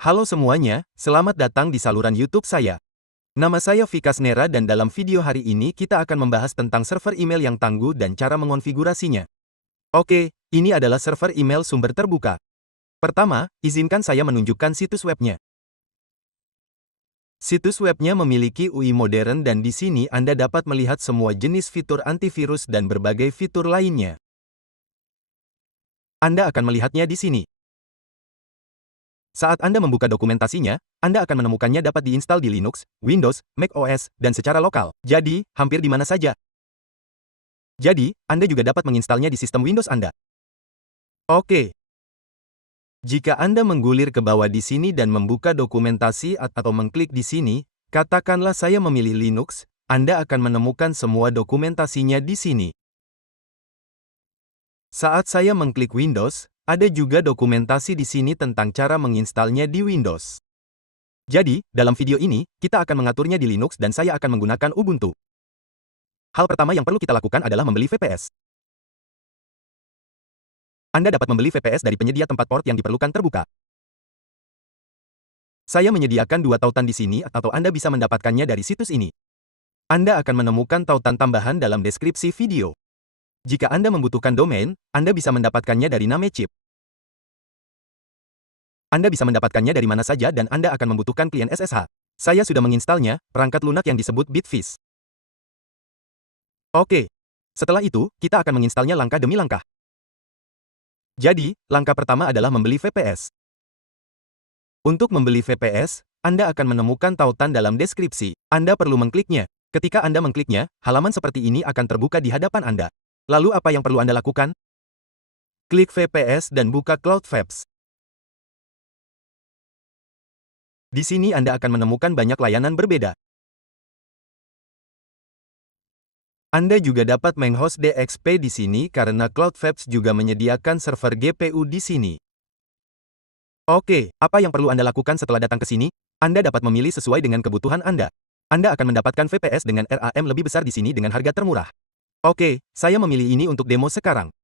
Halo semuanya, selamat datang di saluran YouTube saya. Nama saya Vikas Nera dan dalam video hari ini kita akan membahas tentang server email yang tangguh dan cara mengonfigurasinya. Oke, ini adalah server email sumber terbuka. Pertama, izinkan saya menunjukkan situs webnya. Situs webnya memiliki UI modern dan di sini Anda dapat melihat semua jenis fitur antivirus dan berbagai fitur lainnya. Anda akan melihatnya di sini. Saat Anda membuka dokumentasinya, Anda akan menemukannya dapat diinstal di Linux, Windows, Mac OS, dan secara lokal. Jadi, hampir di mana saja. Jadi, Anda juga dapat menginstalnya di sistem Windows Anda. Oke. Jika Anda menggulir ke bawah di sini dan membuka dokumentasi atau mengklik di sini, katakanlah saya memilih Linux, Anda akan menemukan semua dokumentasinya di sini. Saat saya mengklik Windows, ada juga dokumentasi di sini tentang cara menginstalnya di Windows. Jadi, dalam video ini, kita akan mengaturnya di Linux dan saya akan menggunakan Ubuntu. Hal pertama yang perlu kita lakukan adalah membeli VPS. Anda dapat membeli VPS dari penyedia tempat port yang diperlukan terbuka. Saya menyediakan 2 tautan di sini atau Anda bisa mendapatkannya dari situs ini. Anda akan menemukan tautan tambahan dalam deskripsi video. Jika Anda membutuhkan domain, Anda bisa mendapatkannya dari Namecheap. Anda bisa mendapatkannya dari mana saja dan Anda akan membutuhkan klien SSH. Saya sudah menginstalnya, perangkat lunak yang disebut Bitfish. Oke. Setelah itu, kita akan menginstalnya langkah demi langkah. Jadi, langkah pertama adalah membeli VPS. Untuk membeli VPS, Anda akan menemukan tautan dalam deskripsi. Anda perlu mengkliknya. Ketika Anda mengkliknya, halaman seperti ini akan terbuka di hadapan Anda. Lalu apa yang perlu Anda lakukan? Klik VPS dan buka CloudVapes. Di sini Anda akan menemukan banyak layanan berbeda. Anda juga dapat menghost DXP di sini karena CloudVapes juga menyediakan server GPU di sini. Oke, apa yang perlu Anda lakukan setelah datang ke sini? Anda dapat memilih sesuai dengan kebutuhan Anda. Anda akan mendapatkan VPS dengan RAM lebih besar di sini dengan harga termurah. Oke, saya memilih ini untuk demo sekarang.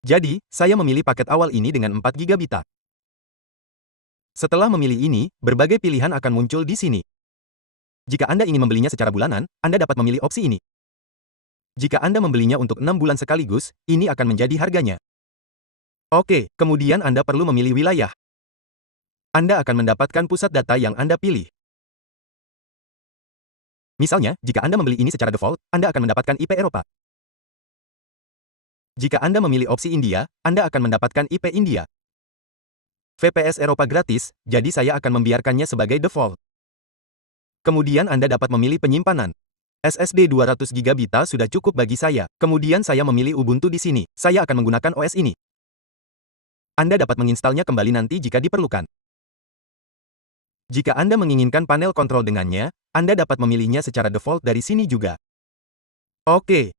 Jadi, saya memilih paket awal ini dengan 4 GB. Setelah memilih ini, berbagai pilihan akan muncul di sini. Jika Anda ingin membelinya secara bulanan, Anda dapat memilih opsi ini. Jika Anda membelinya untuk 6 bulan sekaligus, ini akan menjadi harganya. Oke, kemudian Anda perlu memilih wilayah. Anda akan mendapatkan pusat data yang Anda pilih. Misalnya, jika Anda membeli ini secara default, Anda akan mendapatkan IP Eropa. Jika Anda memilih opsi India, Anda akan mendapatkan IP India. VPS Eropa gratis, jadi saya akan membiarkannya sebagai default. Kemudian Anda dapat memilih penyimpanan. SSD 200 GB sudah cukup bagi saya. Kemudian saya memilih Ubuntu di sini. Saya akan menggunakan OS ini. Anda dapat menginstalnya kembali nanti jika diperlukan. Jika Anda menginginkan panel kontrol dengannya, Anda dapat memilihnya secara default dari sini juga. Oke.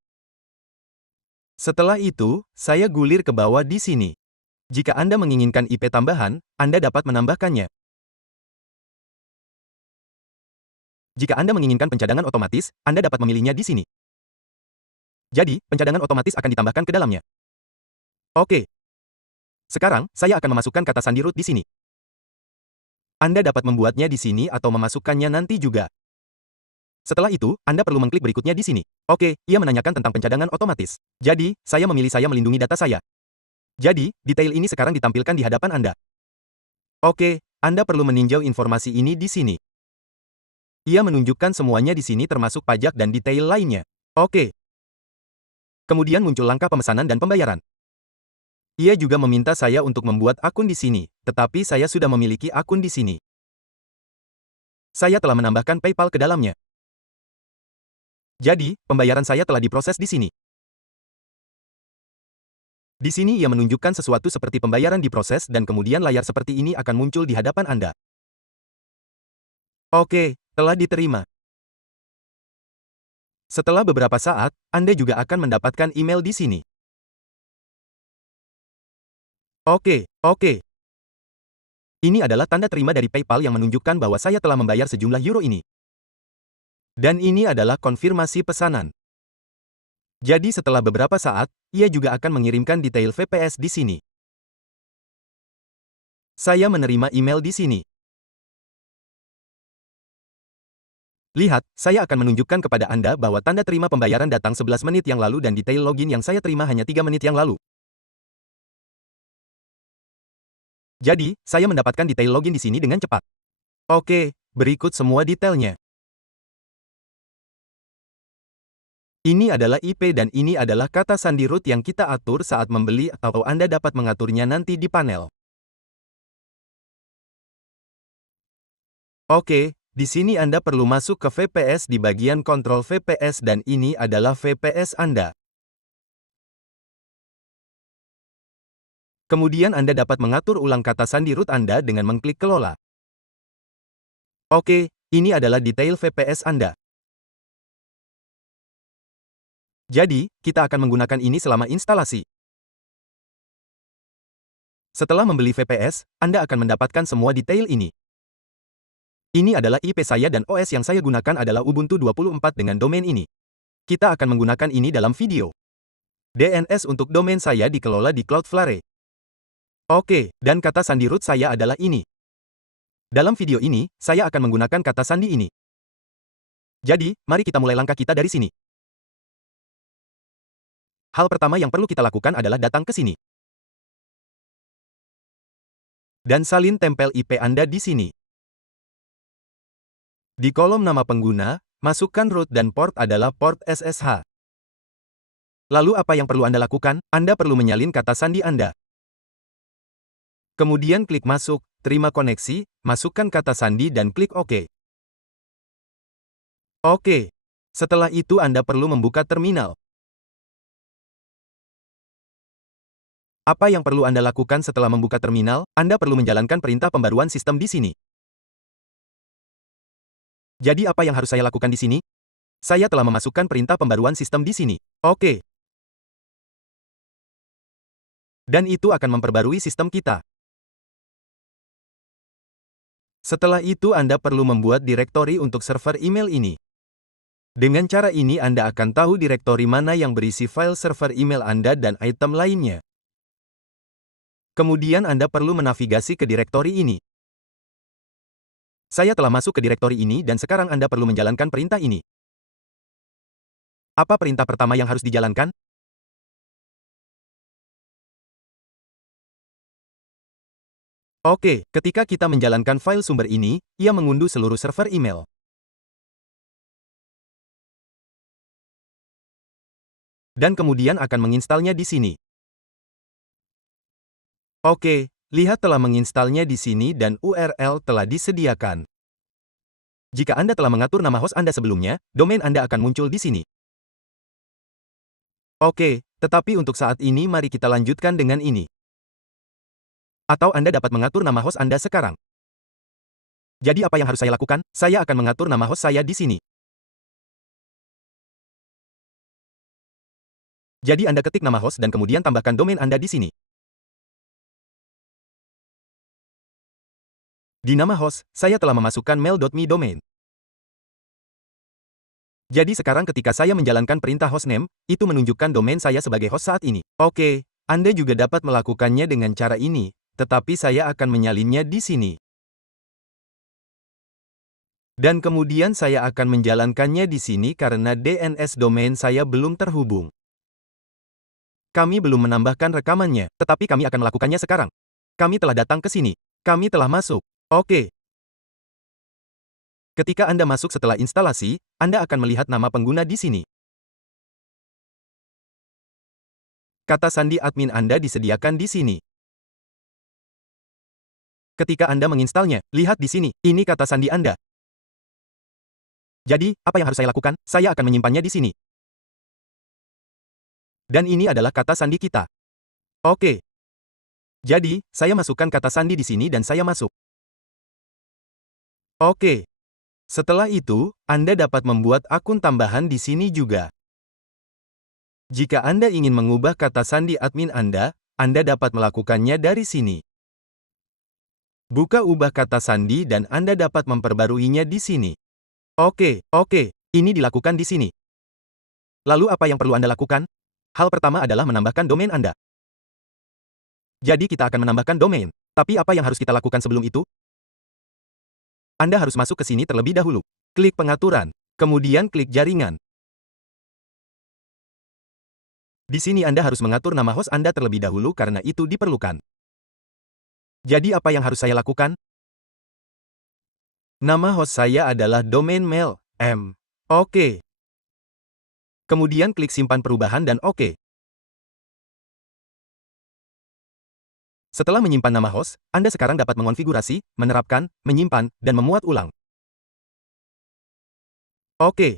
Setelah itu, saya gulir ke bawah di sini. Jika Anda menginginkan IP tambahan, Anda dapat menambahkannya. Jika Anda menginginkan pencadangan otomatis, Anda dapat memilihnya di sini. Jadi, pencadangan otomatis akan ditambahkan ke dalamnya. Oke. Sekarang, saya akan memasukkan kata sandi root di sini. Anda dapat membuatnya di sini atau memasukkannya nanti juga. Setelah itu, Anda perlu mengklik berikutnya di sini. Oke, ia menanyakan tentang pencadangan otomatis. Jadi, saya memilih saya melindungi data saya. Jadi, detail ini sekarang ditampilkan di hadapan Anda. Oke, Anda perlu meninjau informasi ini di sini. Ia menunjukkan semuanya di sini termasuk pajak dan detail lainnya. Oke. Kemudian muncul langkah pemesanan dan pembayaran. Ia juga meminta saya untuk membuat akun di sini, tetapi saya sudah memiliki akun di sini. Saya telah menambahkan PayPal ke dalamnya. Jadi, pembayaran saya telah diproses di sini. Di sini ia menunjukkan sesuatu seperti pembayaran diproses dan kemudian layar seperti ini akan muncul di hadapan Anda. Oke, telah diterima. Setelah beberapa saat, Anda juga akan mendapatkan email di sini. Oke. Ini adalah tanda terima dari PayPal yang menunjukkan bahwa saya telah membayar sejumlah euro ini. Dan ini adalah konfirmasi pesanan. Jadi setelah beberapa saat, ia juga akan mengirimkan detail VPS di sini. Saya menerima email di sini. Lihat, saya akan menunjukkan kepada Anda bahwa tanda terima pembayaran datang 11 menit yang lalu dan detail login yang saya terima hanya 3 menit yang lalu. Jadi, saya mendapatkan detail login di sini dengan cepat. Oke, berikut semua detailnya. Ini adalah IP dan ini adalah kata sandi root yang kita atur saat membeli atau Anda dapat mengaturnya nanti di panel. Oke, di sini Anda perlu masuk ke VPS di bagian kontrol VPS dan ini adalah VPS Anda. Kemudian Anda dapat mengatur ulang kata sandi root Anda dengan mengklik kelola. Oke, ini adalah detail VPS Anda. Jadi, kita akan menggunakan ini selama instalasi. Setelah membeli VPS, Anda akan mendapatkan semua detail ini. Ini adalah IP saya dan OS yang saya gunakan adalah Ubuntu 24 dengan domain ini. Kita akan menggunakan ini dalam video. DNS untuk domain saya dikelola di Cloudflare. Oke, dan kata sandi root saya adalah ini. Dalam video ini, saya akan menggunakan kata sandi ini. Jadi, mari kita mulai langkah kita dari sini. Hal pertama yang perlu kita lakukan adalah datang ke sini. Dan salin tempel IP Anda di sini. Di kolom nama pengguna, masukkan root dan port adalah port SSH. Lalu apa yang perlu Anda lakukan? Anda perlu menyalin kata sandi Anda. Kemudian klik masuk, terima koneksi, masukkan kata sandi dan klik OK. Oke. Setelah itu Anda perlu membuka terminal. Apa yang perlu Anda lakukan setelah membuka terminal? Anda perlu menjalankan perintah pembaruan sistem di sini. Jadi apa yang harus saya lakukan di sini? Saya telah memasukkan perintah pembaruan sistem di sini. Oke. Dan itu akan memperbarui sistem kita. Setelah itu Anda perlu membuat direktori untuk server email ini. Dengan cara ini Anda akan tahu direktori mana yang berisi file server email Anda dan item lainnya. Kemudian Anda perlu menavigasi ke direktori ini. Saya telah masuk ke direktori ini dan sekarang Anda perlu menjalankan perintah ini. Apa perintah pertama yang harus dijalankan? Oke, ketika kita menjalankan file sumber ini, ia mengunduh seluruh server email. Dan kemudian akan menginstalnya di sini. Oke, lihat telah menginstalnya di sini dan URL telah disediakan. Jika Anda telah mengatur nama host Anda sebelumnya, domain Anda akan muncul di sini. Oke, tetapi untuk saat ini mari kita lanjutkan dengan ini. Atau Anda dapat mengatur nama host Anda sekarang. Jadi apa yang harus saya lakukan? Saya akan mengatur nama host saya di sini. Jadi Anda ketik nama host dan kemudian tambahkan domain Anda di sini. Di nama host, saya telah memasukkan mail.me domain. Jadi sekarang ketika saya menjalankan perintah hostname, itu menunjukkan domain saya sebagai host saat ini. Oke, Anda juga dapat melakukannya dengan cara ini, tetapi saya akan menyalinnya di sini. Dan kemudian saya akan menjalankannya di sini karena DNS domain saya belum terhubung. Kami belum menambahkan rekamannya, tetapi kami akan melakukannya sekarang. Kami telah datang ke sini. Kami telah masuk. Oke. Ketika Anda masuk setelah instalasi, Anda akan melihat nama pengguna di sini. Kata sandi admin Anda disediakan di sini. Ketika Anda menginstalnya, lihat di sini, ini kata sandi Anda. Jadi, apa yang harus saya lakukan? Saya akan menyimpannya di sini. Dan ini adalah kata sandi kita. Oke. Jadi, saya masukkan kata sandi di sini dan saya masuk. Oke. Setelah itu, Anda dapat membuat akun tambahan di sini juga. Jika Anda ingin mengubah kata sandi admin Anda dapat melakukannya dari sini. Buka ubah kata sandi dan Anda dapat memperbaruinya di sini. Oke, ini dilakukan di sini. Lalu apa yang perlu Anda lakukan? Hal pertama adalah menambahkan domain Anda. Jadi kita akan menambahkan domain. Tapi apa yang harus kita lakukan sebelum itu? Anda harus masuk ke sini terlebih dahulu. Klik pengaturan, kemudian klik jaringan. Di sini Anda harus mengatur nama host Anda terlebih dahulu karena itu diperlukan. Jadi apa yang harus saya lakukan? Nama host saya adalah domain mail, m. Oke. Kemudian klik simpan perubahan dan oke. Setelah menyimpan nama host, Anda sekarang dapat mengonfigurasi, menerapkan, menyimpan, dan memuat ulang. Oke.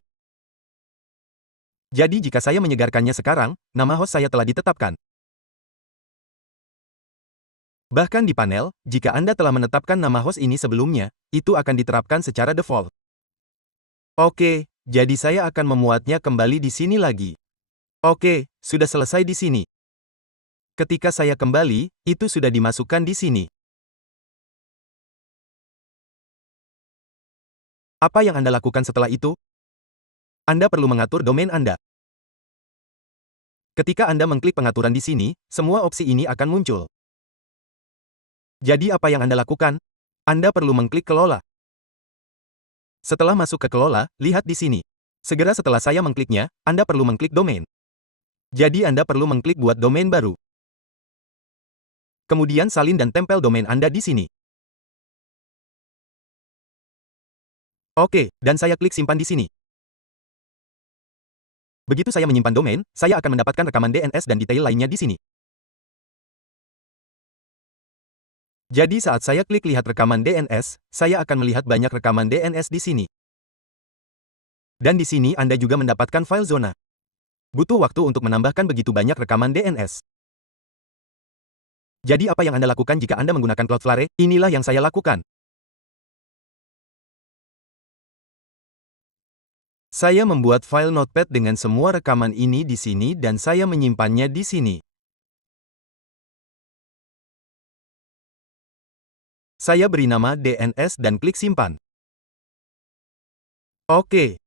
Jadi jika saya menyegarkannya sekarang, nama host saya telah ditetapkan. Bahkan di panel, jika Anda telah menetapkan nama host ini sebelumnya, itu akan diterapkan secara default. Oke, jadi saya akan memuatnya kembali di sini lagi. Oke, sudah selesai di sini. Ketika saya kembali, itu sudah dimasukkan di sini. Apa yang Anda lakukan setelah itu? Anda perlu mengatur domain Anda. Ketika Anda mengklik pengaturan di sini, semua opsi ini akan muncul. Jadi apa yang Anda lakukan? Anda perlu mengklik kelola. Setelah masuk ke kelola, lihat di sini. Segera setelah saya mengkliknya, Anda perlu mengklik domain. Jadi Anda perlu mengklik buat domain baru. Kemudian salin dan tempel domain Anda di sini. Oke, dan saya klik simpan di sini. Begitu saya menyimpan domain, saya akan mendapatkan rekaman DNS dan detail lainnya di sini. Jadi saat saya klik lihat rekaman DNS, saya akan melihat banyak rekaman DNS di sini. Dan di sini Anda juga mendapatkan file zona. Butuh waktu untuk menambahkan begitu banyak rekaman DNS. Jadi apa yang Anda lakukan jika Anda menggunakan Cloudflare? Inilah yang saya lakukan. Saya membuat file notepad dengan semua rekaman ini di sini dan saya menyimpannya di sini. Saya beri nama DNS dan klik simpan. Oke.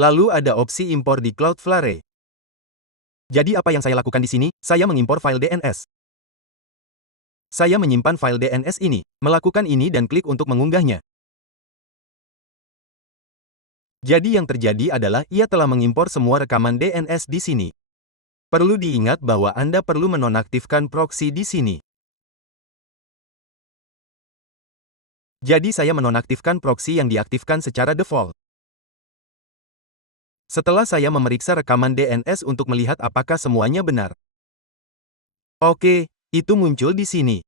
Lalu ada opsi impor di Cloudflare. Jadi apa yang saya lakukan di sini? Saya mengimpor file DNS. Saya menyimpan file DNS ini. Melakukan ini dan klik untuk mengunggahnya. Jadi yang terjadi adalah ia telah mengimpor semua rekaman DNS di sini. Perlu diingat bahwa Anda perlu menonaktifkan proxy di sini. Jadi saya menonaktifkan proxy yang diaktifkan secara default. Setelah saya memeriksa rekaman DNS untuk melihat apakah semuanya benar. Oke, itu muncul di sini.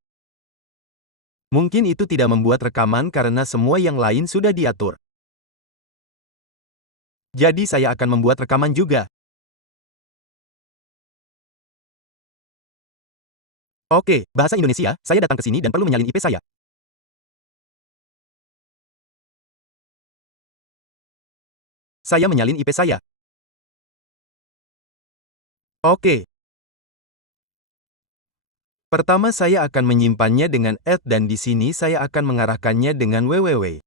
Mungkin itu tidak membuat rekaman karena semua yang lain sudah diatur. Jadi saya akan membuat rekaman juga. Oke, bahasa Indonesia, saya datang ke sini dan perlu menyalin IP saya. Saya menyalin IP saya. Oke. Pertama saya akan menyimpannya dengan dan di sini saya akan mengarahkannya dengan www.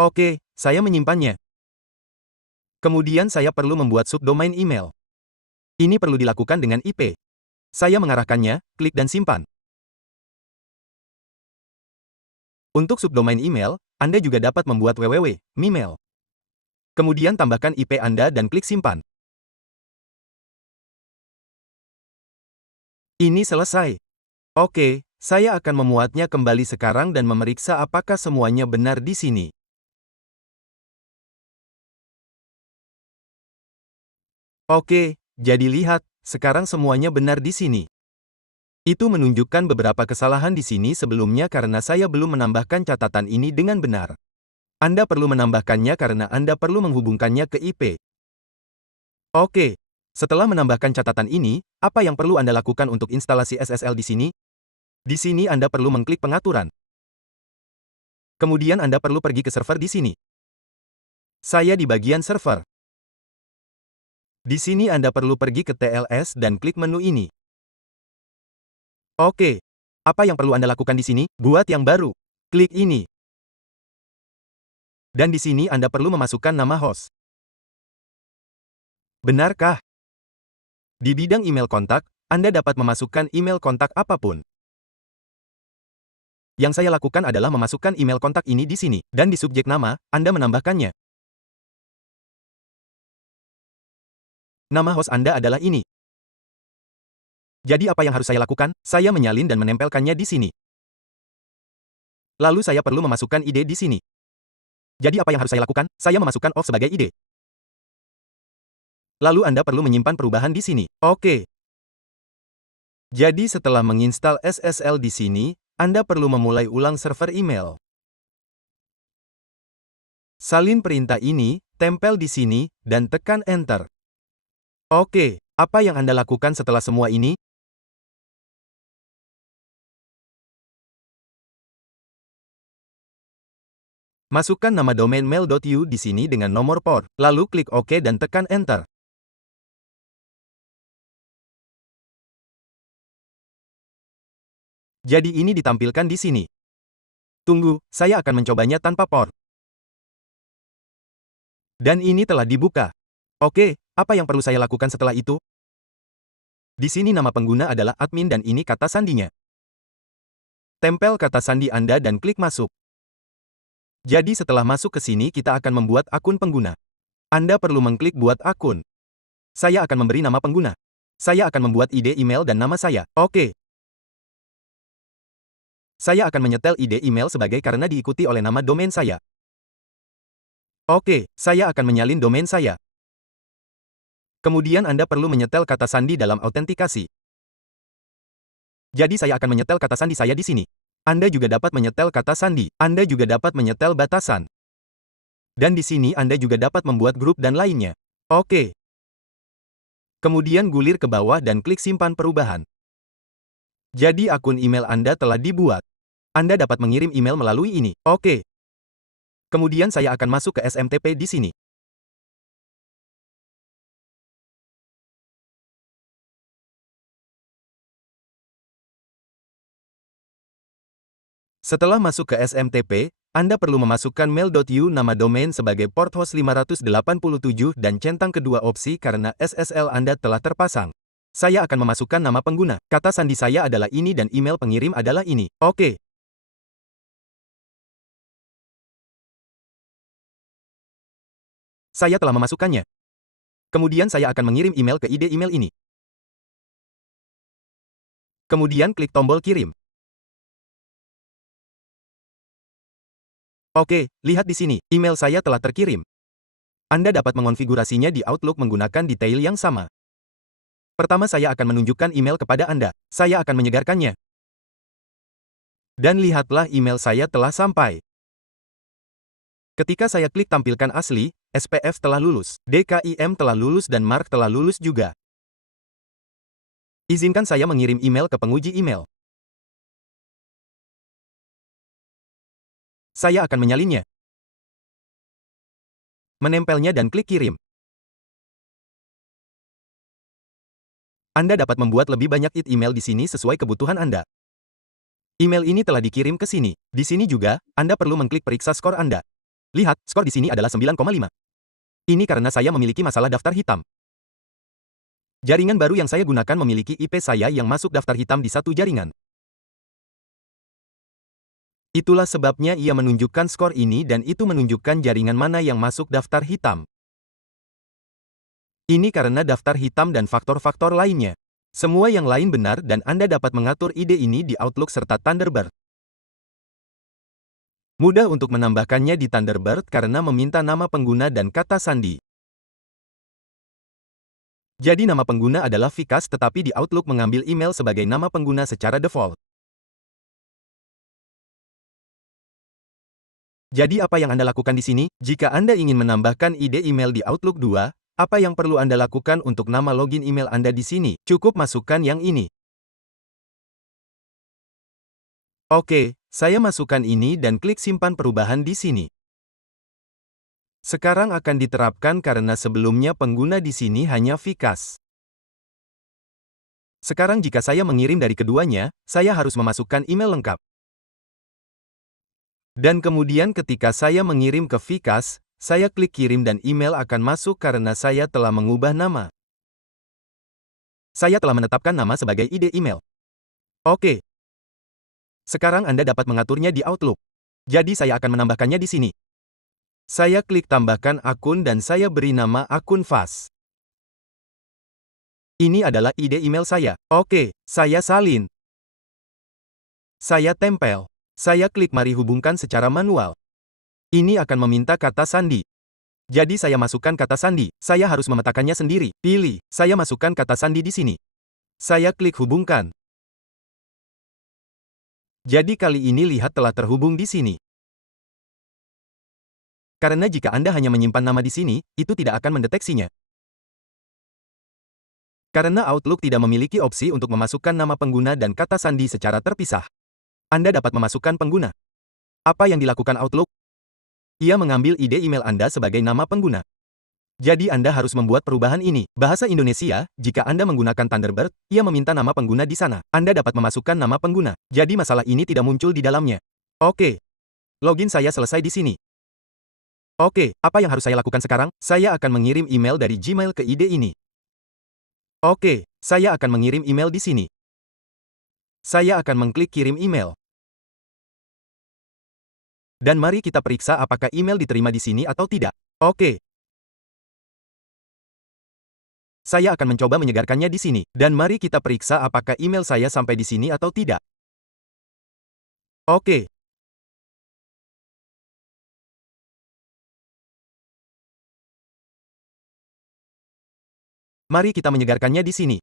Oke, saya menyimpannya. Kemudian saya perlu membuat subdomain email. Ini perlu dilakukan dengan IP. Saya mengarahkannya, klik dan simpan. Untuk subdomain email, Anda juga dapat membuat www, email. Kemudian tambahkan IP Anda dan klik simpan. Ini selesai. Oke, saya akan memuatnya kembali sekarang dan memeriksa apakah semuanya benar di sini. Oke, jadi lihat, sekarang semuanya benar di sini. Itu menunjukkan beberapa kesalahan di sini sebelumnya karena saya belum menambahkan catatan ini dengan benar. Anda perlu menambahkannya karena Anda perlu menghubungkannya ke IP. Oke, setelah menambahkan catatan ini, apa yang perlu Anda lakukan untuk instalasi SSL di sini? Di sini Anda perlu mengklik pengaturan. Kemudian Anda perlu pergi ke server di sini. Saya di bagian server. Di sini Anda perlu pergi ke TLS dan klik menu ini. Oke. Apa yang perlu Anda lakukan di sini? Buat yang baru. Klik ini. Dan di sini Anda perlu memasukkan nama host. Benarkah? Di bidang email kontak, Anda dapat memasukkan email kontak apapun. Yang saya lakukan adalah memasukkan email kontak ini di sini, dan di subjek nama, Anda menambahkannya. Nama host Anda adalah ini. Jadi apa yang harus saya lakukan? Saya menyalin dan menempelkannya di sini. Lalu saya perlu memasukkan ID di sini. Jadi apa yang harus saya lakukan? Saya memasukkan off sebagai ID. Lalu Anda perlu menyimpan perubahan di sini. Oke. Jadi setelah menginstal SSL di sini, Anda perlu memulai ulang server email. Salin perintah ini, tempel di sini, dan tekan Enter. Oke, apa yang Anda lakukan setelah semua ini? Masukkan nama domain mail.yu di sini dengan nomor port, lalu klik OK dan tekan Enter. Jadi ini ditampilkan di sini. Tunggu, saya akan mencobanya tanpa port. Dan ini telah dibuka. Oke, apa yang perlu saya lakukan setelah itu? Di sini nama pengguna adalah admin dan ini kata sandinya. Tempel kata sandi Anda dan klik masuk. Jadi setelah masuk ke sini kita akan membuat akun pengguna. Anda perlu mengklik buat akun. Saya akan memberi nama pengguna. Saya akan membuat ID email dan nama saya. Oke. Saya akan menyetel ID email sebagai karena diikuti oleh nama domain saya. Oke, saya akan menyalin domain saya. Kemudian Anda perlu menyetel kata sandi dalam autentikasi. Jadi saya akan menyetel kata sandi saya di sini. Anda juga dapat menyetel kata sandi. Anda juga dapat menyetel batasan. Dan di sini Anda juga dapat membuat grup dan lainnya. Oke. Kemudian gulir ke bawah dan klik simpan perubahan. Jadi akun email Anda telah dibuat. Anda dapat mengirim email melalui ini. Oke. Kemudian saya akan masuk ke SMTP di sini. Setelah masuk ke SMTP, Anda perlu memasukkan mail.yu nama domain sebagai port host 587 dan centang kedua opsi karena SSL Anda telah terpasang. Saya akan memasukkan nama pengguna. Kata sandi saya adalah ini dan email pengirim adalah ini. Oke. Saya telah memasukkannya. Kemudian saya akan mengirim email ke ID email ini. Kemudian klik tombol kirim. Oke, lihat di sini, email saya telah terkirim. Anda dapat mengonfigurasinya di Outlook menggunakan detail yang sama. Pertama saya akan menunjukkan email kepada Anda. Saya akan menyegarkannya. Dan lihatlah email saya telah sampai. Ketika saya klik tampilkan asli, SPF telah lulus, DKIM telah lulus dan Mark telah lulus juga. Izinkan saya mengirim email ke penguji email. Saya akan menyalinnya. Menempelnya dan klik kirim. Anda dapat membuat lebih banyak email di sini sesuai kebutuhan Anda. Email ini telah dikirim ke sini. Di sini juga, Anda perlu mengklik periksa skor Anda. Lihat, skor di sini adalah 9,5. Ini karena saya memiliki masalah daftar hitam. Jaringan baru yang saya gunakan memiliki IP saya yang masuk daftar hitam di satu jaringan. Itulah sebabnya ia menunjukkan skor ini dan itu menunjukkan jaringan mana yang masuk daftar hitam. Ini karena daftar hitam dan faktor-faktor lainnya. Semua yang lain benar dan Anda dapat mengatur ide ini di Outlook serta Thunderbird. Mudah untuk menambahkannya di Thunderbird karena meminta nama pengguna dan kata sandi. Jadi nama pengguna adalah Vikas tetapi di Outlook mengambil email sebagai nama pengguna secara default. Jadi apa yang Anda lakukan di sini? Jika Anda ingin menambahkan ide email di Outlook 2, apa yang perlu Anda lakukan untuk nama login email Anda di sini? Cukup masukkan yang ini. Oke, saya masukkan ini dan klik simpan perubahan di sini. Sekarang akan diterapkan karena sebelumnya pengguna di sini hanya Vikas. Sekarang jika saya mengirim dari keduanya, saya harus memasukkan email lengkap. Dan kemudian ketika saya mengirim ke Vikas, saya klik kirim dan email akan masuk karena saya telah mengubah nama. Saya telah menetapkan nama sebagai ide email. Oke. Sekarang Anda dapat mengaturnya di Outlook. Jadi saya akan menambahkannya di sini. Saya klik tambahkan akun dan saya beri nama akun Fast. Ini adalah ide email saya. Oke, saya salin. Saya tempel. Saya klik mari hubungkan secara manual. Ini akan meminta kata sandi. Jadi saya masukkan kata sandi. Saya harus memetakannya sendiri. Pilih, saya masukkan kata sandi di sini. Saya klik hubungkan. Jadi kali ini lihat telah terhubung di sini. Karena jika Anda hanya menyimpan nama di sini, itu tidak akan mendeteksinya. Karena Outlook tidak memiliki opsi untuk memasukkan nama pengguna dan kata sandi secara terpisah. Anda dapat memasukkan pengguna. Apa yang dilakukan Outlook? Ia mengambil ide email Anda sebagai nama pengguna. Jadi Anda harus membuat perubahan ini. Bahasa Indonesia, jika Anda menggunakan Thunderbird, ia meminta nama pengguna di sana. Anda dapat memasukkan nama pengguna. Jadi masalah ini tidak muncul di dalamnya. Oke. Login saya selesai di sini. Oke, apa yang harus saya lakukan sekarang? Saya akan mengirim email dari Gmail ke ide ini. Oke, saya akan mengirim email di sini. Saya akan mengklik kirim email. Dan mari kita periksa apakah email diterima di sini atau tidak. Oke. Saya akan mencoba menyegarkannya di sini. Dan mari kita periksa apakah email saya sampai di sini atau tidak. Oke. Mari kita menyegarkannya di sini.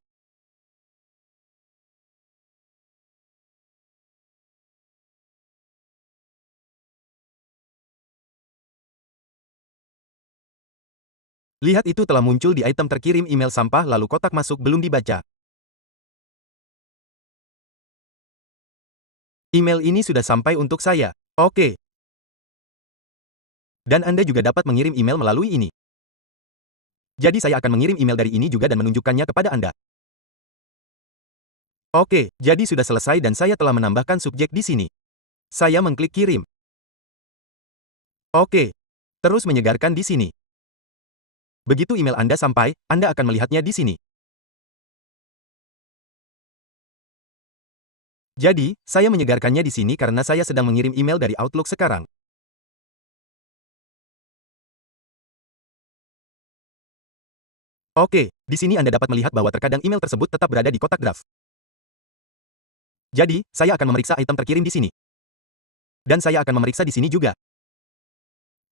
Lihat itu telah muncul di item terkirim email sampah lalu kotak masuk belum dibaca. Email ini sudah sampai untuk saya. Oke. Dan Anda juga dapat mengirim email melalui ini. Jadi saya akan mengirim email dari ini juga dan menunjukkannya kepada Anda. Oke, jadi sudah selesai dan saya telah menambahkan subjek di sini. Saya mengklik kirim. Oke. Terus menyegarkan di sini. Begitu email Anda sampai, Anda akan melihatnya di sini. Jadi, saya menyegarkannya di sini karena saya sedang mengirim email dari Outlook sekarang. Oke, di sini Anda dapat melihat bahwa terkadang email tersebut tetap berada di kotak draft. Jadi, saya akan memeriksa item terkirim di sini. Dan saya akan memeriksa di sini juga.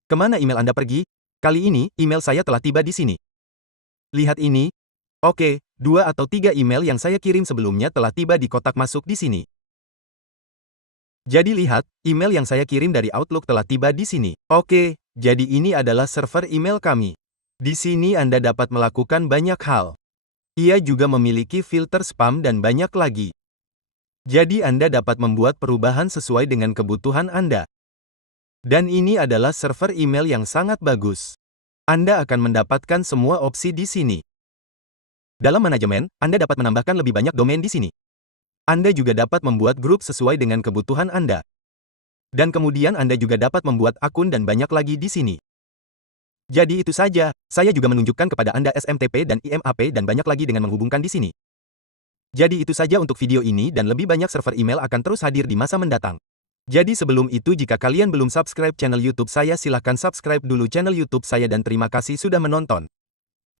Kemana email Anda pergi? Kali ini, email saya telah tiba di sini. Lihat ini. Oke, 2 atau 3 email yang saya kirim sebelumnya telah tiba di kotak masuk di sini. Jadi lihat, email yang saya kirim dari Outlook telah tiba di sini. Oke, jadi ini adalah server email kami. Di sini Anda dapat melakukan banyak hal. Ia juga memiliki filter spam dan banyak lagi. Jadi Anda dapat membuat perubahan sesuai dengan kebutuhan Anda. Dan ini adalah server email yang sangat bagus. Anda akan mendapatkan semua opsi di sini. Dalam manajemen, Anda dapat menambahkan lebih banyak domain di sini. Anda juga dapat membuat grup sesuai dengan kebutuhan Anda. Dan kemudian Anda juga dapat membuat akun dan banyak lagi di sini. Jadi itu saja, saya juga menunjukkan kepada Anda SMTP dan IMAP dan banyak lagi dengan menghubungkan di sini. Jadi itu saja untuk video ini dan lebih banyak server email akan terus hadir di masa mendatang. Jadi sebelum itu jika kalian belum subscribe channel YouTube saya silahkan subscribe dulu channel YouTube saya dan terima kasih sudah menonton.